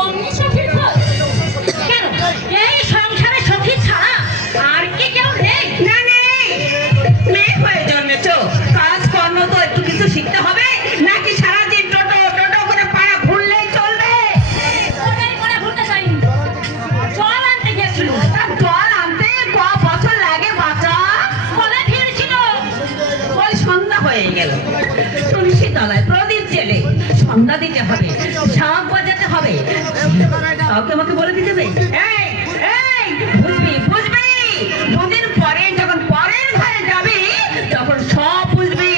অমনি সখীর খোঁজ? কেন এই সংসারে সখী ছাড়া আর কি কেউ নেই? না নেই, মেয়ে হয়ে জন্মেছ, কাজকর্ম তো একটু কিছু শিখতে হবে, নাকি সারাদিন টোটো টোটো করে পাড়া ঘুরলেই চলবে? ওটাই করে ঘুরতে চাইনি, জল আনতে গেছিল। তার জল আনতে ক বছর লাগে বাচ্চা? বলে ফিরছিল। ওই সন্ধ্যা হয়ে গেল, তুলসী তলায় প্রদীপ জেলে সন্ধ্যা দিতে হবে, শাঁখ বাজাতে হবে। কাউকে আমাকে বলে দিতে হবে, এই এই বুঝবি বুঝবি, দুদিন পরে যখন পরের ঘরে যাবি তখন সব বুঝবি।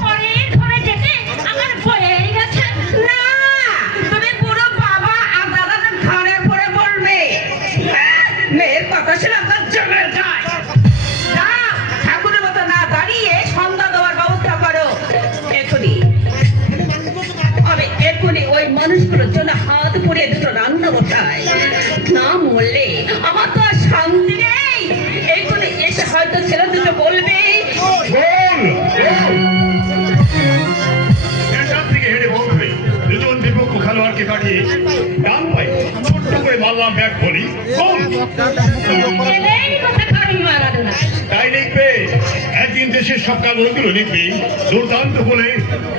পরের ঘরে যেতে আমার বয়েই গেছে। না, তুমি পুরো বাবা আর দাদার ঘরে পড়ে বলবে। মেয়ের কথা শুনে আপনার জমের যায়। না, ঠাকুরের মতো না দাঁড়িয়ে সন্ধ্যা দেওয়ার ব্যবস্থা করো এক্ষুনি। আমি এক্ষুনি ওই মানুষগুলোর জন্য হাত পুড়িয়ে দুটো রান্না বসাই। না মরলে আমার তো আর শান্তি নেই। এক্ষুনি এসে হয়তো ছেলে দুটো বলবে, হেঁটে বলবে দুজন বিপক্ষ খেলোয়াড়কে কাটিয়ে ডান পায়ে ছোট্ট করে মারলাম ব্যাট বলি। এলেই কথা খাবি মারাদোনা। তাই লিখবে, একদিন দেশের সব কাগজগুলো লিখবি দুর্দান্ত বলে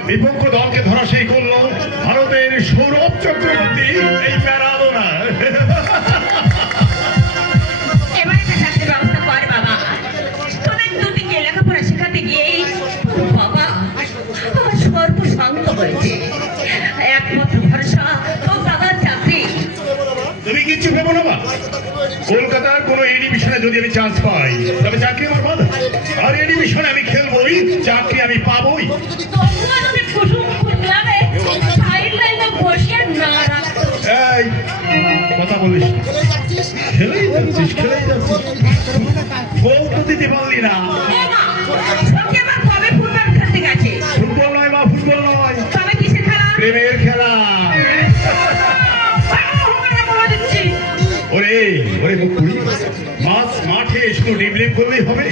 বিপক্ষ দলকে ধরাশায়ী করলো ভারতের সৌরভ চক্রবর্তী এই ম্যারাডোনা। এবারে একটা চাকরির ব্যবস্থা কর বাবা। তোদের দুটিকে লেখাপড়া শেখাতে গিয়ে বাবা আমার সর্ব শান্ত হয়েছে। একমাত্র ভরসা তোর দাদার চাকরি। তুমি কিচ্ছু ভেবো না মা, কলকাতার কোনো এডিভিশনে যদি আমি চান্স পাই তবে চাকরি আমার বাধা, আর এডিভিশনে আমি খেলবোই, চাকরি আমি পাবোই। তবুও যদি কুসুম ফুটলামে সাইড লাইনে বসে না রাখতো। এই কথা বলিস না। খেলেই যাচ্ছিস খেলেই যাচ্ছিস, গোল তো দিতে পারলি না। এ মা, সত্যি আমার কবে ফুটবল খেলতে গেছে? ফুটবল নয় মা, ফুটবল নয়, তবে কিসের খেলা? প্রেমের খেলা। ওরে ওরে মুকুড়ি, মাঠে শুধু ডিবলিং করলেই হবে?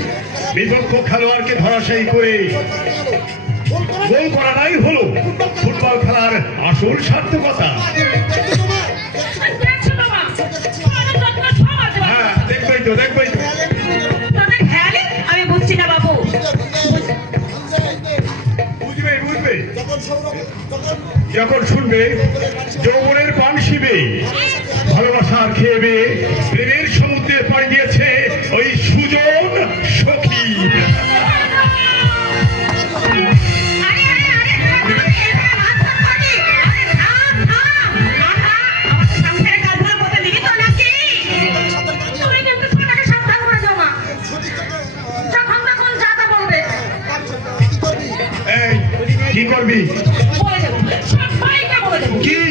বিপক্ষ খেলোয়াড়কে ধরাশায়ী করে গোল করাটাই হলো ফুটবল খেলার আসল সার্থকতা। দেখছো বাবা, আমাদের যত্ন সব আছে বাবা। হ্যাঁ, দেখবেই তো দেখবেই তো। তোদের খেয়ালে আমি বুঝছি না বাবু। বুঝবে বুঝবে যখন শুনবে যৌবনের পান শিবে ভালোবাসার খেয়েবে প্রেমের সমুদ্রে পাড়ি দিয়েছে ওই সুজন সখী। আরে আরে আরে এটা মাথা পানি। আরে থাম থাম। আহা, আমার সংসারে কাজ না করতে দিবি তো নাকি? তুমি কিন্তু ছোটটাকে সাবধান করে যাও মা। যখন তখন যা তা বলবে। এই কি করবি? বলে দেবো, সবাইকে বলে দেবো। কি?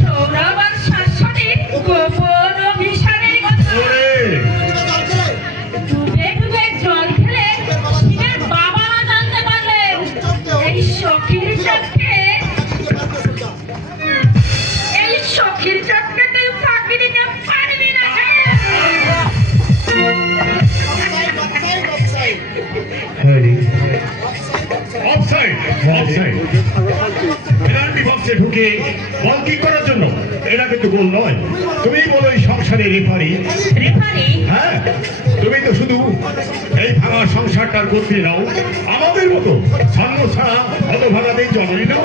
সৌরভ আর শাশ্বতীর গোপন অভিসারের কথা। ওরে ডুবে ডুবে জল খেলে শিবের বাবা জানতে পারলেন। এই সখীর চক্রে তুই ফাঁকি দিতে পারবি না। অফসাইড অফসাইড, পেনাল্টি বক্সে ঢুকে বল কিক করার জন্য, এটা কিন্তু গোল নয়। তুমি বলো এই সংসারের রেফারি। রেফারি? হ্যাঁ, তুমি তো শুধু এই ভাঙা সংসারটার গতি নাও, আমাদের মতো ছন্ন ছাড়া অত ভাঙাতেই জন্মই নাও।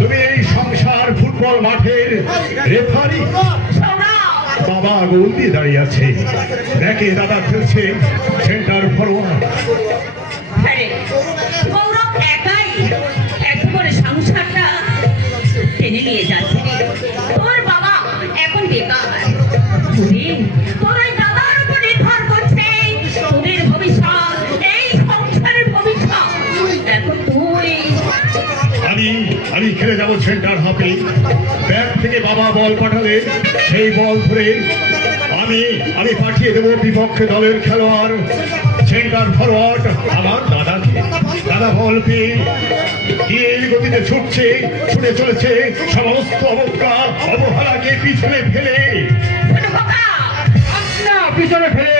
তুমি এই সংসার ফুটবল মাঠের রেফারি। বাবা গোল দিয়ে দাঁড়িয়ে আছে, দেখে দাদা খেলছে সেন্টার ফরওয়ার্ড। আরে গৌরব একাই এক করে সংসারটা টেনে নিয়ে যাচ্ছে। তোর বাবা এখন বেকার, তোর ওই দাদার উপর নির্ভর করছে তোদের ভবিষ্যৎ, এই সংসারের ভবিষ্যৎ। এখন তুই আমি খেলে যাবো সেন্টার হাফে। ব্যাট থেকে বাবা বল পাঠালে সেই বল ধরে আমি পাঠিয়ে দেবো বিপক্ষে দলের খেলোয়াড় সেন্টার ফরওয়ার্ড আমার দাদাকে। দাদা বল পেয়ে এই গতিতে ছুটে চলেছে, সমস্ত অবহেলাকে পিছনে ফেলে ছোট বাবা, পিছনে ফেলে